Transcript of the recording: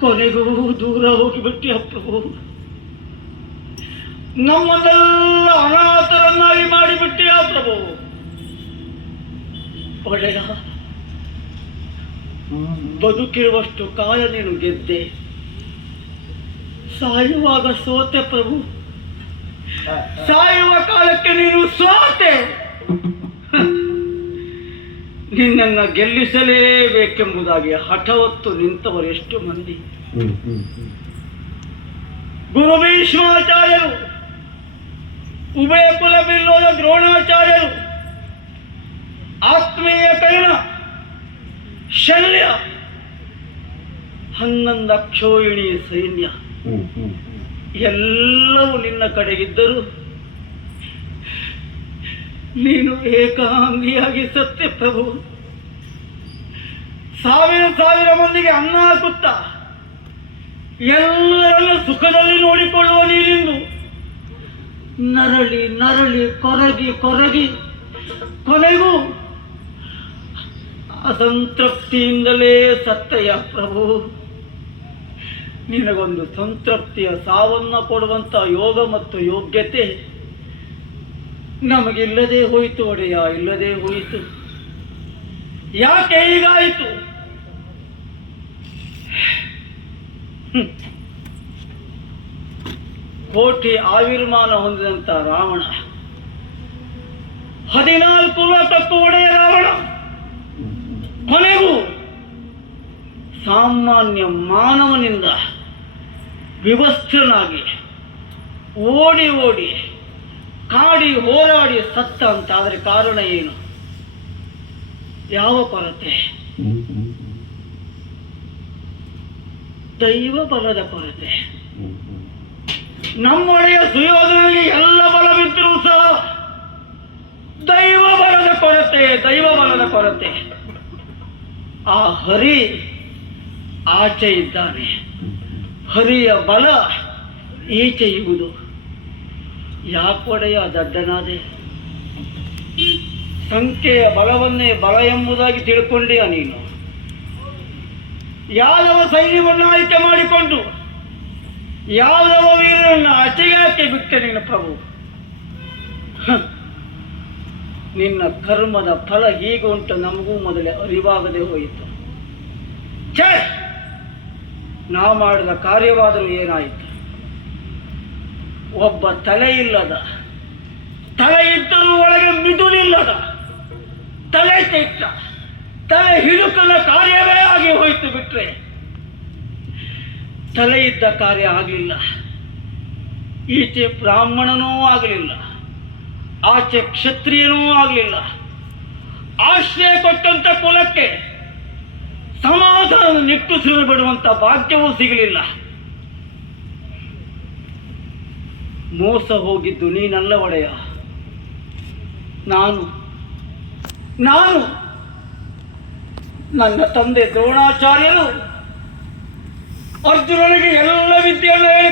ಕೊನೆಗೂ ದೂರ ಹೋಗಿಬಿಟ್ಟಿಯ ಪ್ರಭು. ನಮ್ಮನ್ನೆಲ್ಲ ಅನಾಥರನ್ನಾಗಿ ಮಾಡಿಬಿಟ್ಟಿಯ ಪ್ರಭು. ಒಡೆಯ, ಬದುಕಿರುವಷ್ಟು ಕಾಲ ನೀನು ಗೆದ್ದೆ, ಸಾಯುವಾಗ ಸೋತೆ ಪ್ರಭು. ಸಾಯುವ ಕಾಲಕ್ಕೆ ನೀನು ಸೋತೆ. ನಿನ್ನನ್ನು ಗೆಲ್ಲಿಸಲೇಬೇಕೆಂಬುದಾಗಿ ಹಠವತ್ತು ನಿಂತವರು ಎಷ್ಟು ಮಂದಿ. ಗುರು ಭೀಷ್ಮಾಚಾರ್ಯರು, ಉಭಯ ಕುಲ ಬಿಲ್ಲೋದ ದ್ರೋಣಾಚಾರ್ಯರು, ಆತ್ಮೀಯ ಕರ್ಣ, ಶಲ್ಯ, 11 ಅಕ್ಷೋಹಿಣಿ ಸೈನ್ಯ ಎಲ್ಲವೂ ನಿನ್ನ ಕಡೆಗಿದ್ದರು. ನೀನು ಏಕಾಂಗಿಯಾಗಿ ಸತ್ಯ ಪ್ರಭು. ಸಾವಿರ ಮಂದಿಗೆ ಅನ್ನ ಹಾಕುತ್ತ ಎಲ್ಲರನ್ನು ಸುಖದಲ್ಲಿ ನೋಡಿಕೊಳ್ಳುವ ನೀನಿಂದು ನರಳಿ ನರಳಿ ಕೊರಗಿ ಕೊನೆಗೂ ಅಸಂತೃಪ್ತಿಯಿಂದಲೇ ಸತ್ಯ ಪ್ರಭು. ನಿನಗೊಂದು ಸಂತೃಪ್ತಿಯ ಸಾವನ್ನು ಕೊಡುವಂಥ ಯೋಗ ಮತ್ತು ಯೋಗ್ಯತೆ ನಮಗಿಲ್ಲದೆ ಹೋಯಿತು ಒಡೆಯ, ಇಲ್ಲದೆ ಹೋಯಿತು. ಯಾಕೆ ಹೀಗಾಯಿತು? ಕೋಟಿ ಆವಿರ್ಮಾನ ಹೊಂದಿದಂಥ ರಾವಣ, 14 ಲೋಕಕ್ಕೂ ಒಡೆಯ ರಾವಣ, ಕೊನೆಗೂ ಸಾಮಾನ್ಯ ಮಾನವನಿಂದ ವಿವಸ್ತ್ರನಾಗಿ ಓಡಿ ಕಾಡಿ ಹೋರಾಡಿ ಸತ್ತ ಅಂತಾದರೆ ಕಾರಣ ಏನು? ಯಾವ ಕೊರತೆ? ದೈವ ಬಲದ ಕೊರತೆ. ನಮ್ಮೊಡೆಯ ಸುಯೋಧನಿಗೆ ಎಲ್ಲ ಬಲವಿದ್ದರೂ ಸಹ ದೈವ ಬಲದ ಕೊರತೆ. ಆ ಹರಿ ಆಚೆ ಇದ್ದಾನೆ. ಹರಿಯ ಬಲ ಈಚೆ ಇರುವುದು. ಯಾಕೊಡೆಯ ದಡ್ಡನಾದೆ? ಸಂಖ್ಯೆಯ ಬಲವನ್ನೇ ಬಲ ಎಂಬುದಾಗಿ ತಿಳ್ಕೊಂಡೆಯ ನೀನು. ಯಾದವ ಸೈನ್ಯವನ್ನು ಆಯ್ಕೆ ಮಾಡಿಕೊಂಡು ಯಾದವ ವೀರರನ್ನು ಅಚಿಗಾಕೆ ಬಿಟ್ಟೆ ನೀನು ಪ್ರಭು. ನಿನ್ನ ಕರ್ಮದ ಫಲ ಹೀಗೆ ಉಂಟು ನಮಗೂ ಮೊದಲೇ ಅರಿವಾಗದೆ ಹೋಯಿತು. ಛೇ, ನಾ ಮಾಡಿದ ಕಾರ್ಯವಾದರೂ ಏನಾಯಿತು? ಒಬ್ಬ ತಲೆ ಇದ್ದರೂ ಒಳಗೆ ಮಿದುಳಿಲ್ಲದ ತಲೆ ತೆಟ್ಟ ತಲೆ ಹಿಡುಕನ ಕಾರ್ಯವೇ ಆಗಿ ಹೋಯಿತು. ಬಿಟ್ರೆ ತಲೆ ಇದ್ದ ಕಾರ್ಯ ಆಗಲಿಲ್ಲ. ಈಚೆ ಬ್ರಾಹ್ಮಣನೂ ಆಗಲಿಲ್ಲ, ಆಚೆ ಕ್ಷತ್ರಿಯನೂ ಆಗಲಿಲ್ಲ. ಆಶ್ರಯ ಕೊಟ್ಟಂತ ಕುಲಕ್ಕೆ ಸಮಾಧಾನ ನಿಟ್ಟುಸಿರು ಬಿಡುವಂತ ಭಾಗ್ಯವೂ ಸಿಗಲಿಲ್ಲ. ಮೋಸ ಹೋಗಿದ್ದು ನೀನಲ್ಲ ಒಡೆಯ, ನಾನು ನನ್ನ ತಂದೆ ದ್ರೋಣಾಚಾರ್ಯರು ಅರ್ಜುನನಿಗೆ ಎಲ್ಲ ವಿದ್ಯೆಯನ್ನು ಹೇಳಿ